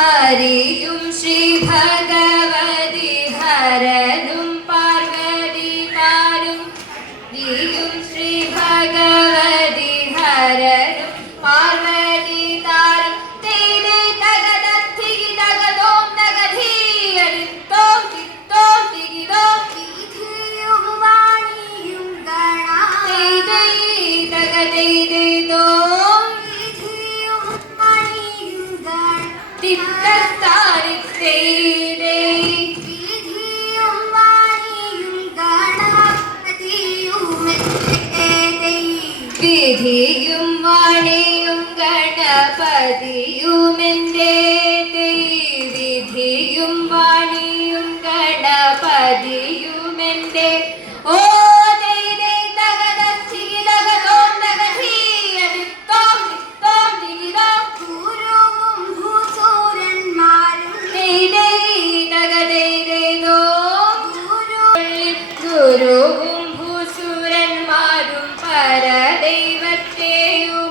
ഹരിയും ശ്രീ ഭഗവതി ഹരനും പാർവതി താരും ിയും ശ്രീ ഭഗവതി ഹരനും പാർവതി താരം തേനേ തകദത്തിഗി തകദോം തകധീയരിത്തോം തിത്തോം തിഗിദോം വിധിയും വാണിയും ഗണാ തേദൈ തകദൈദൈദോം വിധിയും വാണിയും ഗണാ തിത്തത്താരിത്തൈദൈ വിധിയും വാണിയും ഗണപതിയുമെന്നേതൈ വിധിയും വാണിയും ഗണപതിയുമെന്റെ വിധിയും വാണിയും ഗണപതിയുമെന്റെ ഓ ഗുരുവും ഭൂസൂരന്മാരും ഗുരുവും ഭൂസുരന്മാരും പരദൈവത്തെയും